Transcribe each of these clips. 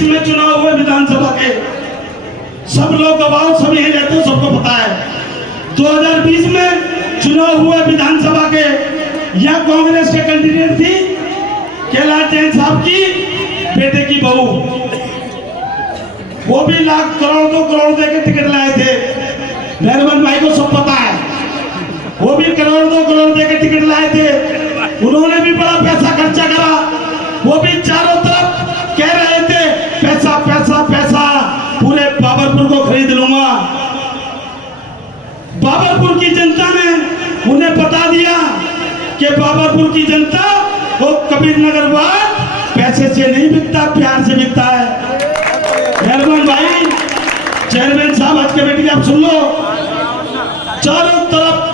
2020 में चुनाव हुए विधानसभा के, सब लोग गवाह, सब यही रहते हैं, सबको पता है। 2020 में चुनाव हुए विधानसभा के, यह कांग्रेस के कैंडिडेट थी कैलाश जैन साहब की बेटे की बहू, वो भी लाख करोड़ 2 करोड़ देके टिकट लाए थे। मेहरबान भाई को सब पता है, वो भी करोड़ 2 करोड़ देके टिकट लाए थे। उन्होंने भी बड़ा पैसा खर्चा करा, वो भी चारों तरफ कह रहे थे पैसा पैसा पैसा, पूरे बाबरपुर को खरीद लूंगा। बाबरपुर की जनता ने उन्हें बता दिया कि बाबरपुर की जनता वो कबीर नगर वार्ड पैसे से नहीं बिकता, प्यार से बिकता है। मेहरबान भाई, चेयरमैन साहब, आज के बेटी आप सुन लो, चारों तरफ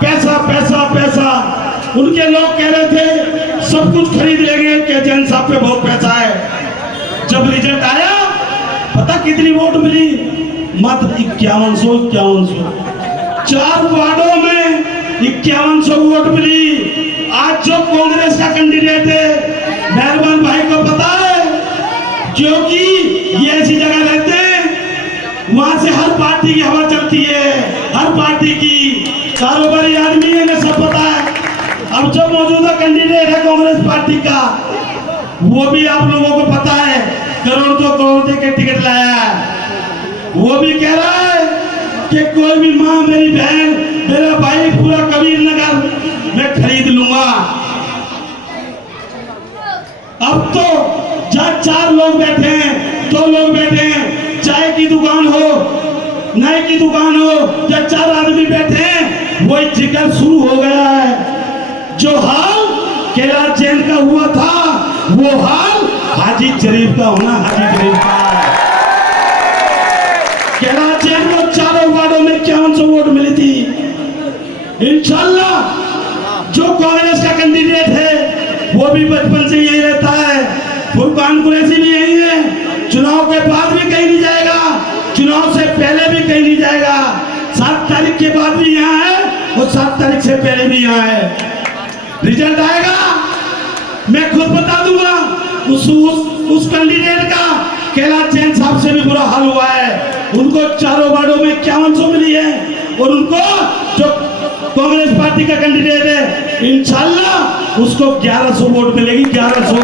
पैसा पैसा पैसा। उनके लोग कह रहे थे सब कुछ खरीद लेंगे कि जैन साहब पे बहुत पैसा है। जब रिजल्ट आया, पता कितनी वोट मिली? मात्र 5100। 4 वार्डों में 5100 वोट मिली। आज जो कांग्रेस का कैंडिडेट है, मेहरबान भाई को पता है, क्योंकि ये ऐसी जगह रहते हैं वहां से हर पार्टी की हवा चलती है, हर पार्टी की, कारोबारी आदमी है, इन्हें सब पता है। अब जो मौजूदा कैंडिडेट है कांग्रेस पार्टी का, वो भी आप लोगों को पता है करोड़ 2 करोड़ देके टिकट लाया है। वो भी कह रहा है कि कोई भी माँ, मेरी बहन, मेरा भाई, पूरा कबीर नगर मैं खरीद लूंगा। अब तो जहाँ 4 लोग बैठे हैं, 2 लोग बैठे हैं, चाय की दुकान हो, नाई की दुकान हो, या 4 आदमी बैठे हैं, वही जिक्र शुरू हो गया है। जो हाल कैलाश जैन का हुआ था, वो हाल हाजी शरीफ का होना, हाजी शरीफ का। कैलाश जैन को 4 वार्डों में 5100 वोट मिली थी। इंशाल्लाह जो कांग्रेस का कैंडिडेट है, वो भी बचपन से यही रहता है। फुरकान कुरैशी भी यही है, चुनाव के बाद भी कहीं नहीं जाएगा, चुनाव से पहले भी कहीं नहीं जाएगा। 7 तारीख के बाद भी यहाँ है और 7 तारीख से पहले भी यहाँ है। रिजल्ट आएगा, मैं खुद बता दूंगा, उस कैंडिडेट का कैलाश जैन साहब से भी बुरा हाल हुआ है। उनको 4 वार्डों में 5100 मिली है, और उनको जो कांग्रेस पार्टी का कैंडिडेट है, इंशाल्लाह उसको 1100 वोट मिलेगी, 1100।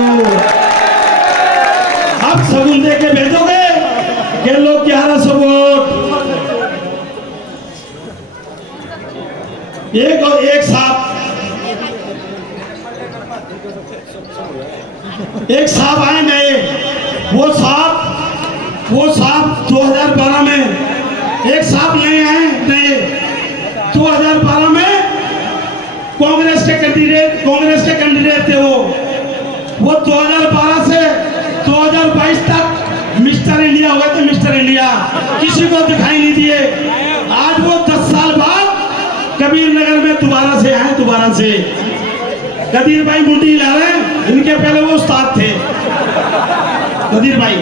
आप सगुन दे के भेजोगे कि लोग 1100 वोट। एक साहब आए नए, वो साहब 2012 में, एक साहब नए आए नए 2012 में, कांग्रेस के कैंडिडेट थे। वो 2012 से 2022 तक मिस्टर इंडिया हुए थे, मिस्टर इंडिया, किसी को दिखाई नहीं दिए। आज वो 10 साल बाद कबीर नगर में दोबारा से आए, दोबारा से। कदीर भाई मुंडी ला रहे हैं, इनके पहले वो उस्ताद थे कदीर भाई।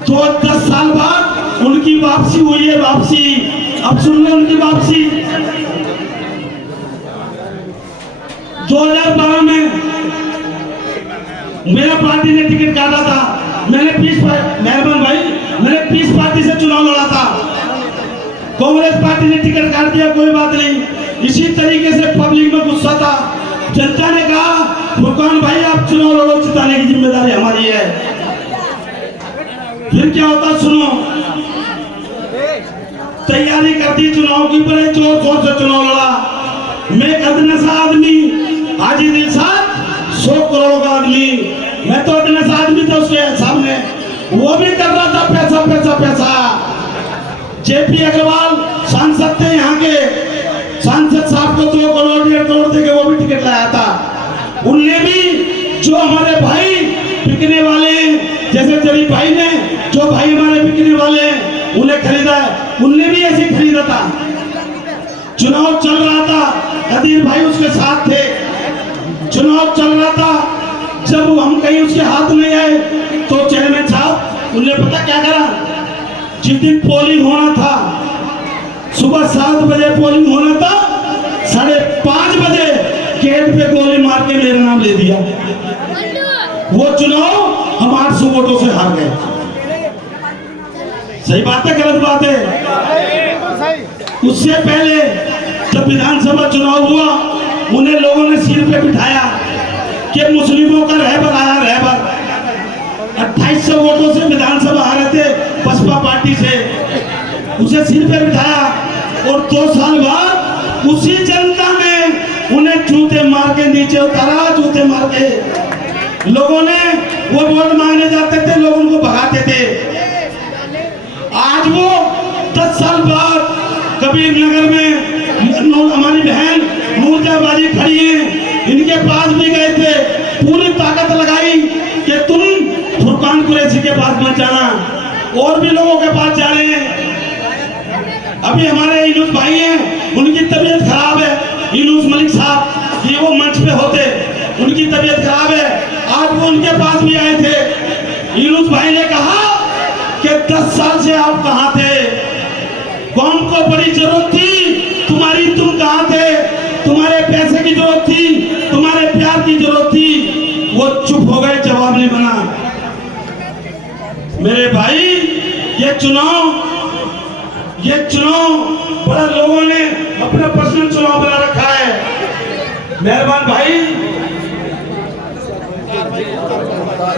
तो 10 साल बाद उनकी वापसी हुई है, वापसी। अब सुन लो उनकी वापसी। 2012 में मेरा पार्टी ने टिकट काटा था, मेहरबान भाई, मैंने पीस पार्टी से चुनाव लड़ा था। कांग्रेस पार्टी ने टिकट काट दिया, कोई बात नहीं। इसी तरीके से पब्लिक में गुस्सा था, जनता ने कहा फुरकान भाई आप चुनाव लड़ो, जिताने की जिम्मेदारी हमारी है। फिर क्या होता सुनो, तैयारी कर दी चुनाव की, बड़े जोर शोर से चुनाव लड़ा। मैं कदनसा आदमी, हाजी दिलशाद 100 करोड़ का आदमी, मैं तो कदनसा आदमी था उसके सामने। वो भी कर रहा था पैसा पैसा पैसा। जेपी अग्रवाल सांसद थे, यहाँ के सांसद साहब को 2 करोड़ 1.5 करोड़ देके वो भी टिकट लाया था। उनने भी जो हमारे भाई बिकने वाले हैं, जैसे जरीफ भाई ने, जो भाई हमारे बिकने वाले हैं उन्हें खरीदा है, उनने भी ऐसे खरीदा था। चुनाव चल रहा था, कदीर भाई उसके साथ थे, चुनाव चल रहा था। जब हम कहीं उसके हाथ में आए तो चेयरमैन साहब उन्हें पता क्या करा, जिस दिन पोलिंग होना था, सुबह 7 बजे पोलिंग होना था, 5:30 बजे गेट पे गोली मार के मेरा नाम ले दिया। वो चुनाव हम 800 वोटों से हार गए। सही बात है गलत बात है? उससे पहले जब विधानसभा चुनाव हुआ, उन्हें लोगों ने सिर पे बिठाया कि मुस्लिमों का रहबर आया, रहबर। 2800 वोटों से विधानसभा हारे थे बसपा पार्टी से, उसे सिर पे बिठाया और 2 साल बाद उसी जनता ने उन्हें जूते मार के नीचे उतारा, जूते मार के। लोगों ने वो वोट मांगने जाते थे, लोग उनको भगाते थे। आज वो 10 साल बाद कबीर नगर में हमारी बहन नूरजाबाजी खड़ी है, इनके पास भी गए थे, पूरी ताकत लगाई कि तुम फुरकान कुरैशी के पास मत जाना, और भी लोगों के पास जा रहे हैं। अभी हमारे यूनुस भाई हैं, उनकी तबीयत खराब है, यूनुस मलिक साहब, ये वो मंच पे होते, उनकी तबीयत खराब है, आज वो उनके पास भी आए थे। यूनुस भाई ने कहा कि 10 साल से आप कहाँ थे, कौन को बड़ी जरूरत थी तुम्हारी, तुम कहाँ थे, तुम्हारे पैसे की जरूरत थी, तुम्हारे प्यार की जरूरत थी, वो चुप हो गए, जवाब नहीं बना। मेरे भाई ये चुनाव बड़ा लोगों ने अपना पर्सनल चुनाव बना रखा है। मेहरबान भाई,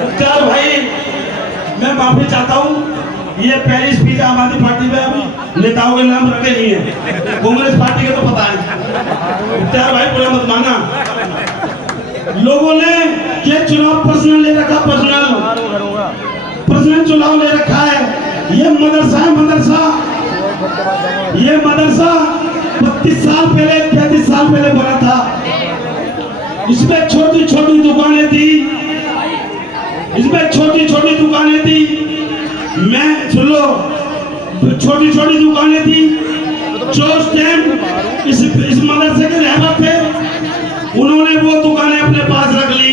मुख्तार भाई, मैं माफी चाहता हूँ, ये पहली स्पीच आम आदमी पार्टी में अभी नेताओं के नाम रखे नहीं है, कांग्रेस पार्टी के तो पता है। मुख्तार भाई पूरा मत माना, लोगों ने ये चुनाव पर्सनल ले रखा, पर्सनल चुनाव ले रखा है। ये मदरसा है, ये मदरसा 32 साल पहले, 35 साल पहले बना था। इसमें छोटी छोटी दुकानें थी, मैं सुन लो, छोटी छोटी दुकानें थी। जो उस टाइम इस मदरसे के रहबर थे, उन्होंने वो दुकानें अपने पास रख ली।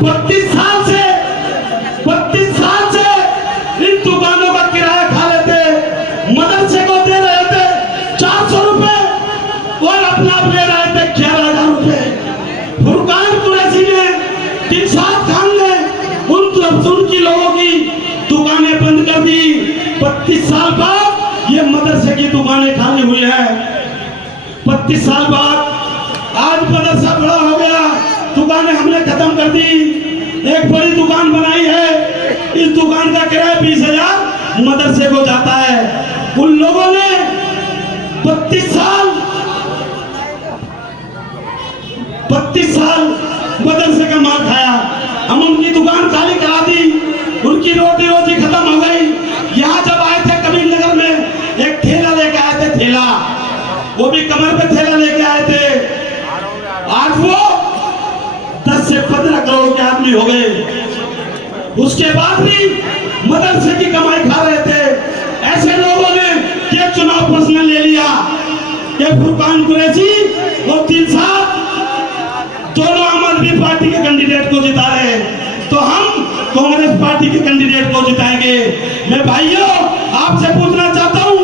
32 साल से इन दुकानों का किराया खा लेते, मदरसे को दे रहे थे 400 रुपए और अपना ले रहे थे 11,000 रुपए। फुरकान कुरैशी ने, दिलशाद खान ने उनकी लोगों की दुकानें बंद कर दी। 32 साल बाद ये मदरसे की दुकानें खाली हुई है। 32 साल बाद आज मदरसा बड़ा हो गया, दुकानें हमने खत्म कर दी, एक बड़ी दुकान बनाई है। इस दुकान का किराया 20,000 मदरसे को जाता है। उन लोगों ने 32 साल मदरसे का मार खाया, हम उनकी दुकान खाली करा दी, उनकी रोटी रोजी खत्म हो गई। यहाँ जब आए थे कबीर नगर में, एक ठेला लेके आए थे, ठेला, वो भी कमर पे ठेला लेके आए थे। आज वो 10 से 15 करोड़ के आदमी हो गए। उसके बाद भी मदरसे की कमाई खा रहे थे। ऐसे लोगों ने ये चुनाव पर्सनल ले लिया कि फुरकान कुरैशी और दिलशाद दोनों आम आदमी पार्टी के कैंडिडेट को जिता रहे हैं, तो हम कांग्रेस पार्टी के कैंडिडेट को जिताएंगे। मैं भाइयों आपसे पूछना चाहता हूं,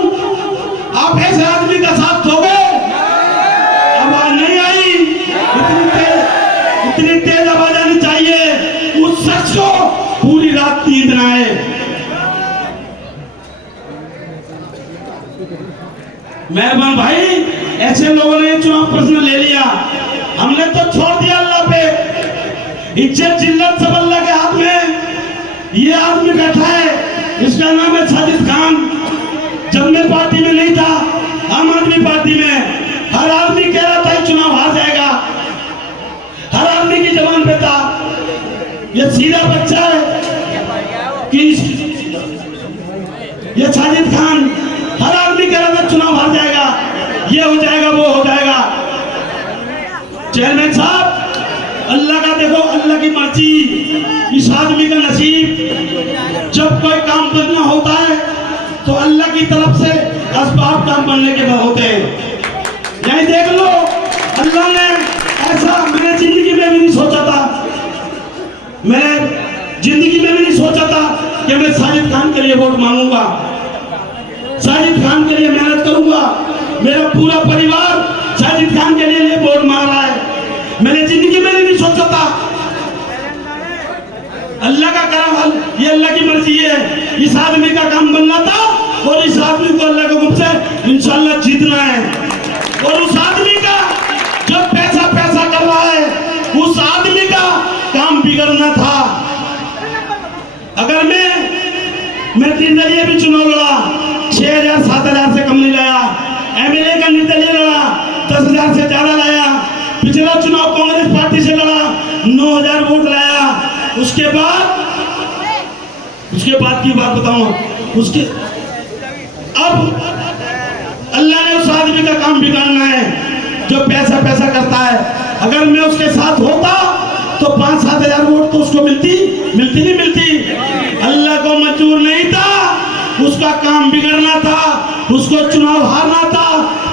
आप ऐसे आदमी का साथ दोगे? आवाज नहीं आई, इतनी तेज आवाज आनी चाहिए, उस शख्स को पूरी रात नींद न आए। मेहरबान भाई, ऐसे लोगों ने चुनाव पर्सनल ले लिया, हमने तो छोड़ दिया अल्लाह पे। इज्जत जिल्लत सब अल्लाह के हाथ में। ये आदमी बैठा है, इसका नाम है साजिद खान। जब मैं पार्टी में नहीं था, आम आदमी पार्टी में, हर आदमी कह रहा था चुनाव हार जाएगा, हर आदमी की जबान पे था। ये सीधा बच्चा है कि ये साजिद खान, हर आदमी कह रहा था चुनाव हार जाएगा, ये हो जाएगा, वो हो जाएगा। चेयरमैन साहब, अल्लाह का देखो, अल्लाह की मर्जी, इस आदमी का नसीब। जब कोई काम बनना होता है तो अल्लाह की तरफ से असबाब काम बनने के बाद होते हैं। यही देख लो, अल्लाह ने ऐसा, मैंने जिंदगी में भी नहीं सोचा था, कि मैं साजिद खान के लिए वोट मांगूंगा, साजिद खान के लिए मेहनत करूंगा। मेरा पूरा परिवार साजिद खान के लिए वोट मांग रहा है। मैंने जिंदगी में नहीं सोचा था। अल्लाह का करम, ये अल्लाह की मर्जी है। इस आदमी का काम बनना था और इस आदमी को अल्लाह के हुक्म से इंशाल्लाह जीतना है। और उस आदमी का जो पैसा पैसा कर रहा है, उस आदमी का काम बिगड़ना था। अगर मैं निर्दलीय भी चुनाव लड़ा, 6,000 7,000 से कम नहीं लाया। एमएलए का निर्दलीय लड़ा, 10,000 से ज्यादा लाया। पिछला चुनाव कांग्रेस पार्टी से लड़ा, 9,000 वोट लाया। उसके बाद की बात बताऊं, अब अल्लाह ने उस आदमी का काम बिगाड़ना है जो पैसा पैसा करता है। अगर मैं उसके साथ होता तो 5-7 हजार वोट तो उसको मिलती नहीं मिलती। अल्लाह को मंजूर नहीं था, उसका काम बिगड़ना था, उसको चुनाव हारना था,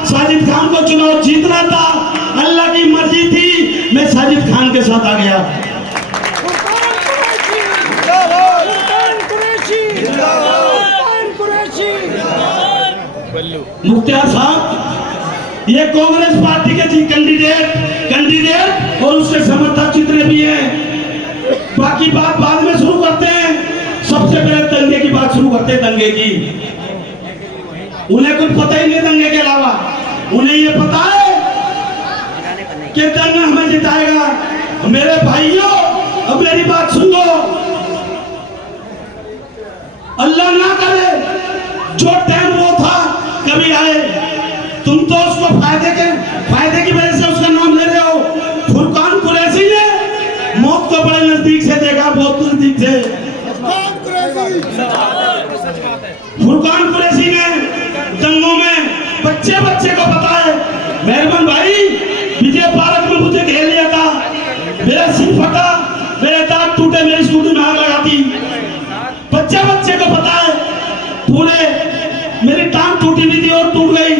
साजिद खान को चुनाव जीतना था। अल्लाह की मर्जी थी, मैं साजिद खान के साथ आ गया। मुख्तार साहब ये कांग्रेस पार्टी के जी कैंडिडेट और उसके समर्थक जितने भी हैं, बाकी बात बाद में शुरू करते हैं। सबसे पहले दंगे की बात शुरू करते हैं। दंगे की उन्हें कुछ पता ही नहीं दंगे के अलावा। उन्हें ये पता है कि दंगा हमें जिताएगा। मेरे भाइयों अब मेरी बात सुन लो। अल्लाह ना करे जो टाइम वो था कभी आए। तुम तो उसको फायदे की वजह से उसका नाम ले रहे हो। फुरकान कुरैशी ने मौत को बड़े नजदीक से देखा, बहुत नजदीक से। फुरकान कुरैशी ने दंगों में बच्चे को पता है। मेहरबान भाई, विजय पार्क में मुझे घेर लिया था, मेरा सिर फटा, मेरे दांत टूटे, मेरी स्कूटी में आग लगाती। बच्चे को पता है। पूरे मेरी टांग टूटी हुई थी और टूट गई।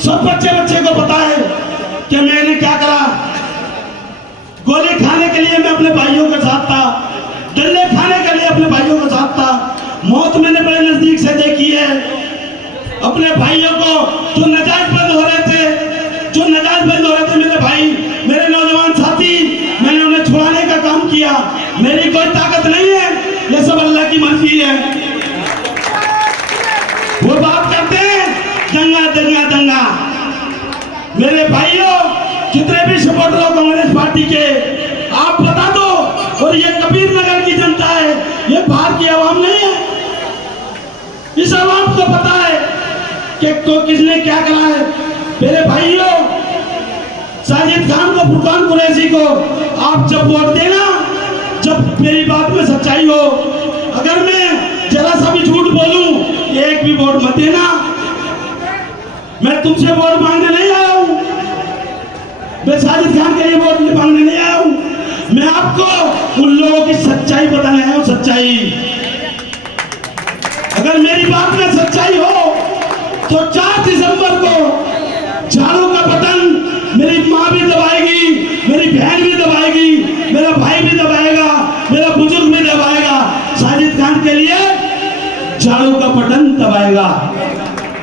सब बच्चे को पता है कि मैंने क्या करा। गोली खाने के लिए मैं अपने भाइयों के साथ था, डंडे खाने के लिए अपने भाइयों के साथ था। मौत मैंने बड़े नजदीक से देखी है। अपने भाइयों को जो नजायज बंद हो रहे थे, मेरे भाई, मेरे नौजवान साथी, मैंने उन्हें छुड़ाने का काम किया। मेरी कोई ताकत नहीं है, ये सब अल्लाह की मर्जी है। वो बात करते हैं दंगा। मेरे भाइयों, जितने भी सपोर्टर हो कांग्रेस पार्टी के, आप बता दो। और ये कबीर नगर की जनता है, ये बाहर की आवाम नहीं है। इस आवाम को पता है कि किसने क्या करा है। मेरे भाइयों, साजिद खान को, फुरकान कुरैशी को आप जब वोट देना, जब मेरी बात में सच्चाई हो, अगर मैं जरा सा भी झूठ बोलूं, एक भी वोट मत देना। मैं तुमसे वोट मांगने नहीं आया हूं, मैं साजिद खान के लिए वोट मांगने नहीं आया हूं। मैं आपको उन लोगों की सच्चाई बताने आया हूं, सच्चाई। अगर मेरी बात में सच्चाई हो तो 4 दिसंबर को झाड़ू का बटन मेरी माँ भी दबाएगी, मेरी बहन भी दबाएगी, मेरा भाई भी दबाएगा, मेरा बुजुर्ग भी दबाएगा। साजिद खान के लिए झाड़ू का बटन दबाएगा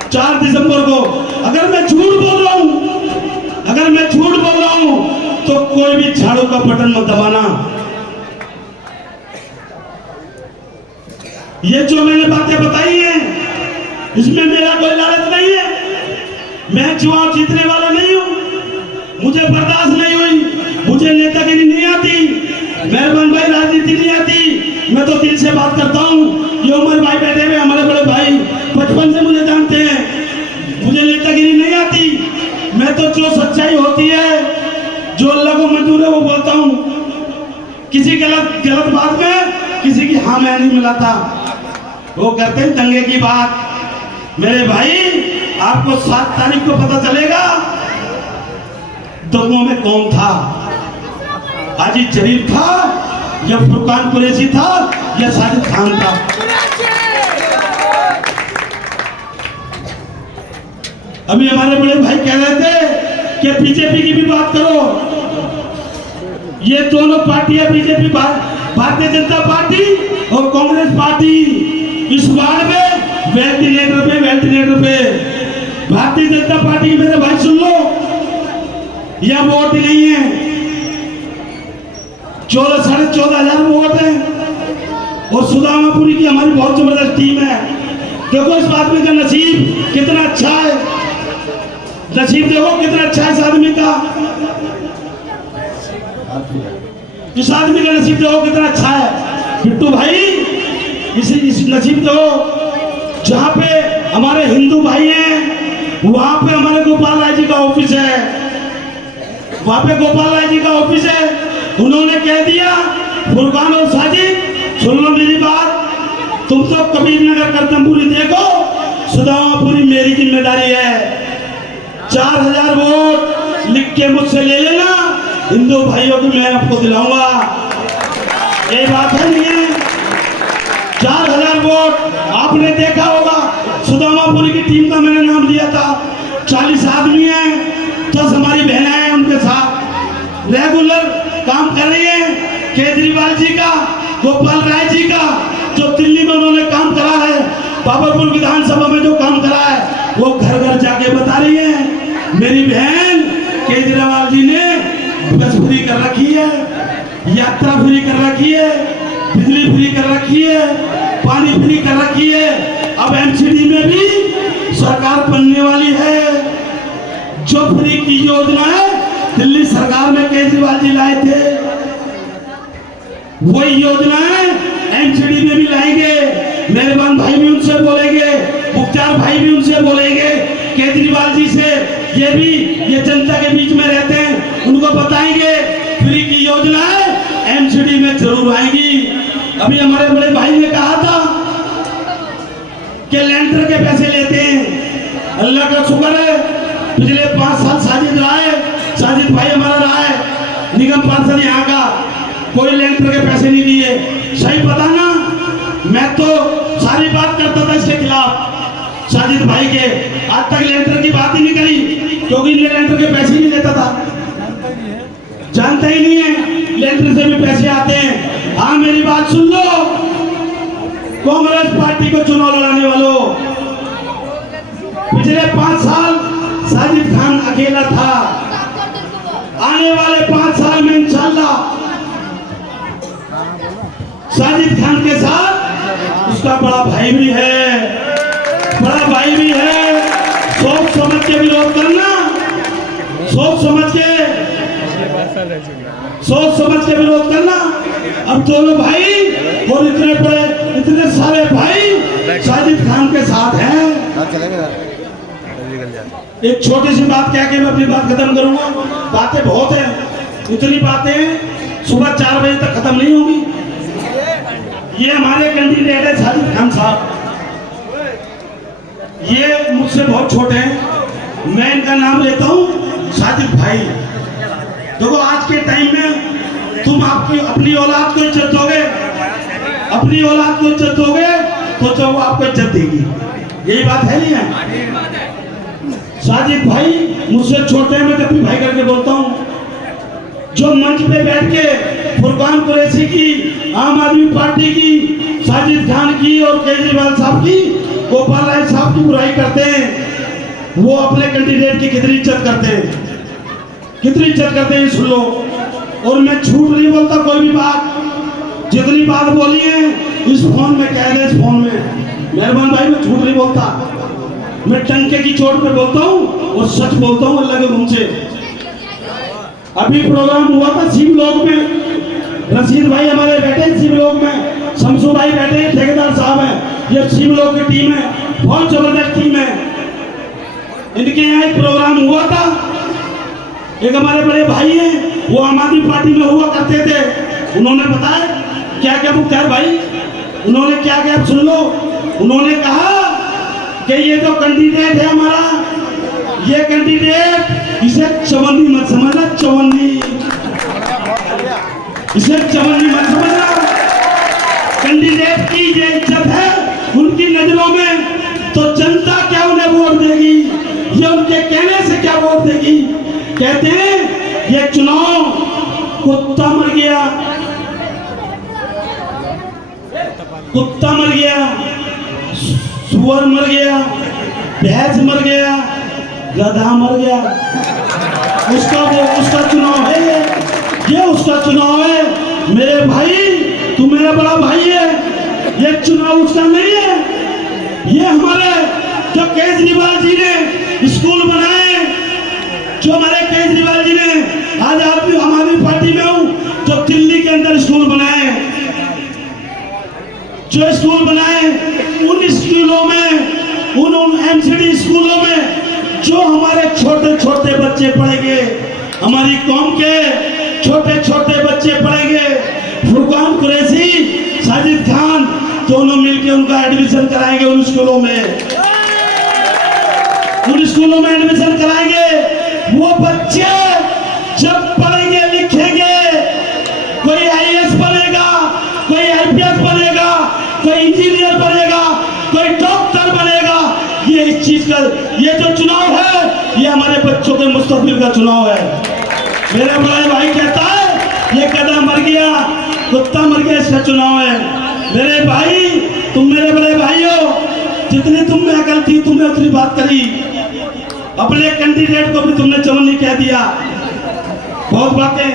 4 दिसंबर को। अगर मैं झूठ बोल रहा हूं तो कोई भी झाड़ू का बटन मत दबाना। ये जो मैंने बातें बताई हैं, इसमें मेरा कोई लालच नहीं है। मैं चुनाव जीतने वाला नहीं हूं, मुझे बर्दाश्त नहीं हुई, मुझे नेतागिरी नहीं आती, मेहरबान भाई राजनीति नहीं आती। मैं तो दिल से बात करता हूँ। ये उमर भाई बैठे हुए हमारे बड़े भाई, बचपन से मुझे जानते हैं। मुझे नेतागिरी नहीं आती। मैं तो जो सच्चाई होती है, जो अल्लाह को मंजूर है, वो बोलता हूँ। किसी गलत बात में किसी की हाँ मैं नहीं मिलाता। वो करते हैं दंगे की बात। मेरे भाई, आपको 7 तारीख को पता चलेगा दंगों में कौन था। हाजी जरीफ था या फुरकान कुरैशी था या साजिद खान था। अभी हमारे बड़े भाई कह रहे थे कि बीजेपी की भी बात करो। ये दोनों पार्टियां, बीजेपी भारतीय जनता पार्टी और कांग्रेस पार्टी, इस बार में वेंटिलेटर पे भारतीय जनता पार्टी। मेरे भाई सुन लो, यह वोट नहीं है, 14,500 वोट हैं और सुदामापुरी की हमारी बहुत जबरदस्त टीम है। देखो इस आदमी का नसीब कितना अच्छा है, नसीब देखो कितना अच्छा है इस आदमी का, इस आदमी का नसीब देखो कितना अच्छा है बिट्टू भाई। इस नसीब देखो जहाँ पे हमारे हिंदू भाई हैं वहां पे हमारे गोपाल राय जी का ऑफिस है, वहां पे गोपाल राय जी का ऑफिस है। उन्होंने कह दिया फुरकान और साजिद सुन लो मेरी बात, तुम तो कबीर नगर करतमपुरी देखो, सुदामापुरी मेरी जिम्मेदारी है। 4,000 वोट लिख के मुझसे ले लेना, हिंदू भाइयों की मैं आपको दिलाऊंगा। ये बात है नहीं है? 4,000 वोट आपने देखा होगा, सुदामापुरी की टीम का मैंने नाम लिया था। 40 आदमी हैं, 10 हमारी बहनें हैं, उनके साथ रेगुलर काम कर रही है। केजरीवाल जी का, गोपाल राय जी का जो दिल्ली में उन्होंने काम करा है, बाबरपुर विधानसभा में जो काम करा है, वो घर घर जाके बता रही है मेरी बहन केजरीवाल जी ने बस फ्री कर रखी है, यात्रा फ्री कर रखी है, बिजली फ्री कर रखी है, पानी फ्री कर रखी है। अब एमसीडी में भी सरकार बनने वाली है। जो फ्री की योजना है दिल्ली सरकार में केजरीवाल जी लाए थे, वही योजना है एमसीडी में भी लाएंगे। मेहरबान भाई भी उनसे बोलेंगे, मुख्तार भाई भी उनसे बोलेंगे केजरीवाल जी से, ये जनता के बीच में रहते हैं, उनको बताएंगे फ्री की योजना है एमसीडी में जरूर आएगी। अभी हमारे बड़े भाई ने कहा था कि लेंटर के पैसे लेते हैं, अल्लाह का शुक्र है पिछले 5 साल साजिद भाई हमारा रहा है निगम पार्षद यहाँ का, कोई लेंटर के पैसे नहीं दिए। सही पता ना, मैं तो सारी बात करता था इसके खिलाफ साजिद भाई के, आज तक लेंटर की बात ही नहीं करी क्योंकि लेंटर के पैसे ही नहीं लेता था, जानता ही नहीं है लेंटर से भी पैसे आते हैं। हाँ मेरी बात सुन लो, कांग्रेस पार्टी को चुनाव लड़ाने वालों, पिछले 5 साल साजिद खान अकेला था, आने वाले 5 साल में इंशाल्लाह साजिद खान के साथ उसका बड़ा भाई भी है, बड़ा भाई भी है। सोच समझ के विरोध करना, सोच समझ के विरोध करना। अब दोनों भाई और इतने सारे भाई साजिद खान के साथ हैं। एक छोटी सी बात कह के मैं अपनी बात खत्म करूंगा, बातें बहुत हैं, इतनी बातें सुबह 4 बजे तक खत्म नहीं होंगी। ये हमारे कैंडिडेट है साजिद खान साहब, ये मुझसे बहुत छोटे हैं, मैं इनका नाम लेता हूँ साजिद भाई। देखो आज के टाइम में तुम अपनी औलाद को इज्जत दोगे, अपनी औलाद को इज्जत दोगे तो जो वो आपको इज्जत देगी, यही बात है नहीं है? साजिद भाई मुझसे छोटे हैं, मैं जब भी भाई करके बोलता हूँ। जो मंच पे बैठ के फुरकान कुरैशी की, आम आदमी पार्टी की, साजिद खान की और केजरीवाल साहब की, गोपाल राय साहब की बुराई करते हैं, वो अपने कैंडिडेट की कितनी इज्जत करते हैं, कितनी इज्जत करते हैं, सुन लो। और मैं झूठ नहीं बोलता, कोई भी बात जितनी बात बोली है इस फोन में कह दे, इस फोन में मेहरबान भाई मैं झूठ नहीं बोलता, मैं टंके की चोट पे बोलता हूँ और सच बोलता हूँ अल्लाह के हुक्म से। अभी प्रोग्राम हुआ था शिवलोक में, रशीद भाई हमारे बैठे शिवलोक में, शमसू भाई बैठे ठेकेदार साहब हैं, ये शिवलोक की टीम है, बहुत जबरदस्त टीम है। इनके यहाँ एक प्रोग्राम हुआ था, एक हमारे बड़े भाई हैं वो आम आदमी पार्टी में हुआ करते थे, उन्होंने बताया क्या क्या मुख्तार भाई, उन्होंने क्या क्या सुन लो। उन्होंने कहा कि ये जो कैंडिडेट है हमारा, ये कैंडिडेट इसे चवन्नी मत समझना, चवन्नी, इसे चवन्नी मत समझना। कैंडिडेट की ये इज्जत है उनकी नजरों में, तो जनता क्या उन्हें वोट देगी, ये उनके कहने से क्या वोट देगी। कहते हैं ये चुनाव कुत्ता मर गया, कुत्ता मर गया, सुअर मर गया, भैंस मर गया, गधा मर गया, उसका चुनाव है, ये उसका चुनाव है। मेरे भाई, तू मेरा बड़ा भाई है, ये चुनाव उसका नहीं है। ये हमारे जो केजरीवाल जी ने स्कूल बनाए, जो हमारे केजरीवाल जी ने, आज आप भी आम आदमी पार्टी में हूँ, जो दिल्ली के अंदर स्कूल बनाए, जो स्कूल बनाए, उन स्कूलों में, उन एमसीडी स्कूलों में जो हमारे छोटे छोटे बच्चे पढ़ेंगे, हमारी कौम के छोटे छोटे बच्चे पढ़ेंगे, फुरकान कुरैशी, साजिद खान, दोनों मिलकर उनका एडमिशन कराएंगे उन स्कूलों में एडमिशन कराएंगे। वो बच्चे जब पढ़ेंगे लिखेंगे, कोई आईएएस बनेगा, कोई आईपीएस बनेगा, कोई इंजीनियर बनेगा, कोई डॉक्टर बनेगा। ये इस चीज का, ये जो चुनाव है, ये हमारे बच्चों के मुस्तकबिल का चुनाव है। मेरा बड़ा भाई कहता है ये गधा मर गया, कुत्ता मर गया, इसका चुनाव है। मेरे भाई, तुम मेरे बड़े भाई हो, जितनी तुम में अकल थी तुमने उतनी बात करी, अपने कैंडिडेट को भी तुमने चवन्नी कह दिया। बहुत बातें।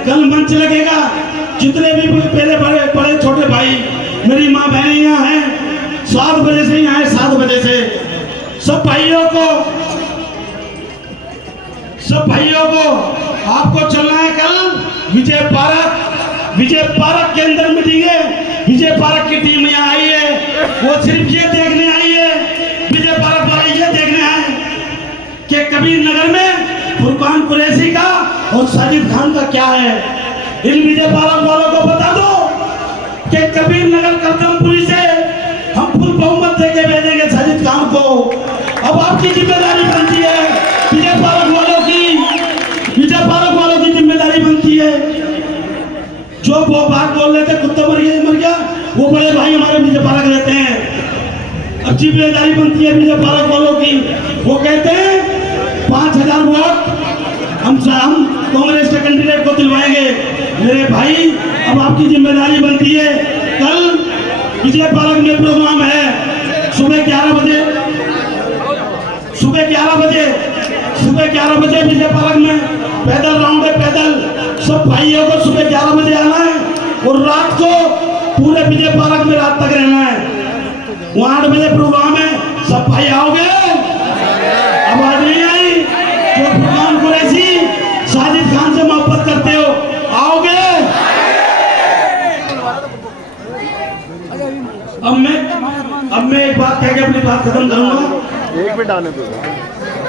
कल मंच लगेगा, जितने भी पहले बड़े छोटे भाई, मेरी माँ बहनें यहाँ हैं, 7 बजे से यहाँ है, 7 बजे से सब भाइयों को आपको चलना है कल विजय पार्क के अंदर मीटिंग है। विजय पार्क की टीम यहाँ आई है, वो सिर्फ ये देखने आई है, विजय पार्क वाले ये देखने आए कि कबीर नगर में फुरकान कुरैशी का और साजिद खान का क्या है। इन विजय पार्क वालों को बता दो कि कबीर नगर करदमपुरी से हम फुल बहुमत देके भेजेंगे साजिद खान को। अब आपकी जिम्मेदारी बनती है, विजय पार्क वालों की जिम्मेदारी बनती है। जो वो बात बोल रहे थे कुत्ता मर गया, वो बड़े भाई हमारे विजय पार्क रहते हैं। अब जिम्मेदारी बनती है विजय पार्क वालों की। वो कहते हैं 5000 वोट हम कांग्रेस के कैंडिडेट को दिलवाएंगे। मेरे भाई, अब आपकी जिम्मेदारी बनती है, कल विजय पार्क में प्रोग्राम है, सुबह 11 बजे विजय पार्क में पैदल राउंड है, पैदल सब भाइयों को सुबह 11 बजे आना है और रात को पूरे विजय पार्क में रात तक रहना है। 8 बजे प्रोग्राम है, सब भाई आओगे? आवाज नहीं आई? जो फुरकान कुरैशी, साजिद खान से मोहब्बत करते हो, आओगे? अब मैं एक बात कह के अपनी बात खत्म करूंगा। एक मिनट आने दो।